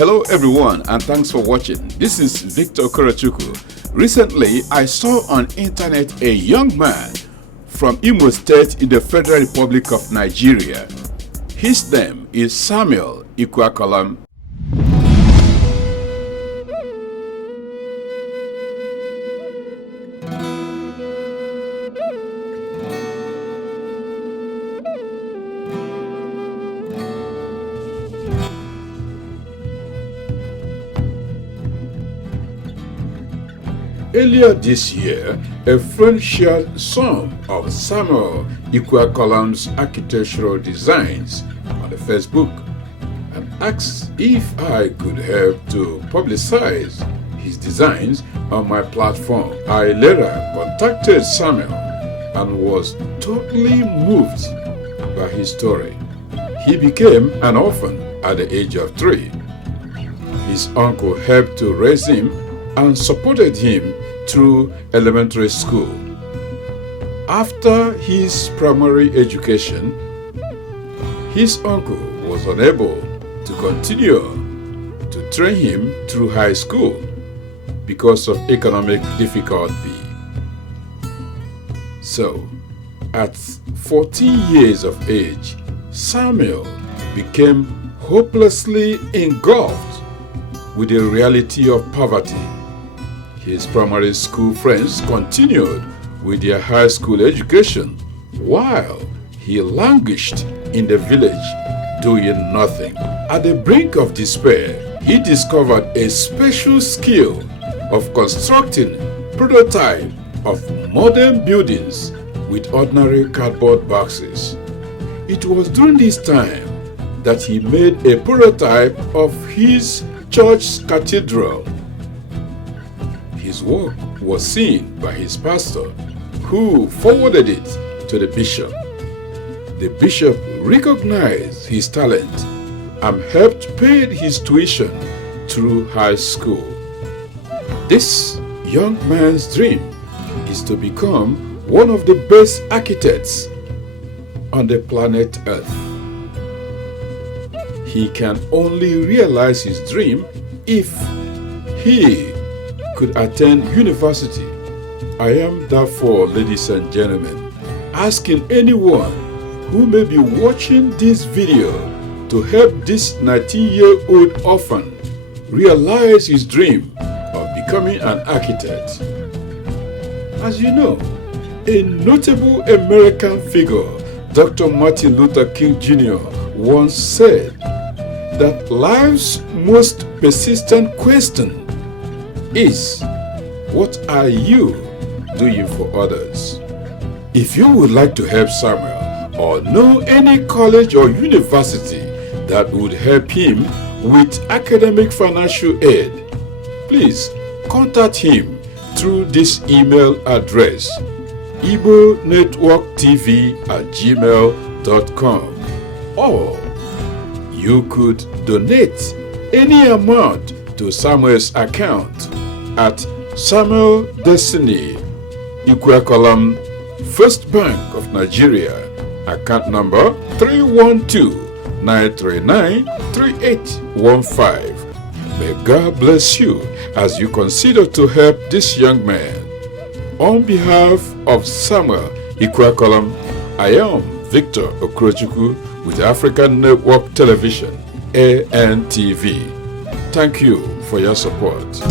Hello everyone, and thanks for watching. This is Victor Okorochukwu. Recently, I saw on internet a young man from Imo State in the Federal Republic of Nigeria. His name is Samuel Ikwuakolam. Earlier this year, a friend shared some of Samuel Ikwuakolam's architectural designs on the Facebook and asked if I could help to publicize his designs on my platform. I later contacted Samuel and was totally moved by his story. He became an orphan at the age of 3. His uncle helped to raise him and supported him through elementary school. After his primary education, his uncle was unable to continue to train him through high school because of economic difficulty. So, at 14 years of age, Samuel became hopelessly engulfed with the reality of poverty. His primary school friends continued with their high school education while he languished in the village doing nothing. At the brink of despair, he discovered a special skill of constructing prototypes of modern buildings with ordinary cardboard boxes. It was during this time that he made a prototype of his church cathedral. His work was seen by his pastor, who forwarded it to the bishop. The bishop recognized his talent and helped pay his tuition through high school. This young man's dream is to become one of the best architects on the planet Earth. He can only realize his dream if he could attend university. I am therefore, ladies and gentlemen, asking anyone who may be watching this video to help this 19-year-old orphan realize his dream of becoming an architect. As you know, a notable American figure, Dr. Martin Luther King Jr., once said that life's most persistent question is, what are you doing for others? If you would like to help Samuel or know any college or university that would help him with academic financial aid, please contact him through this email address, ibonetworktv@gmail.com, or you could donate any amount to Samuel's account at Samuel Destiny Ikwuakolam, First Bank of Nigeria, account number 312-939-3815. May God bless you as you consider to help this young man. On behalf of Samuel Ikwuakolam, I am Victor Okorochukwu with African Network Television, ANTV. Thank you for your support.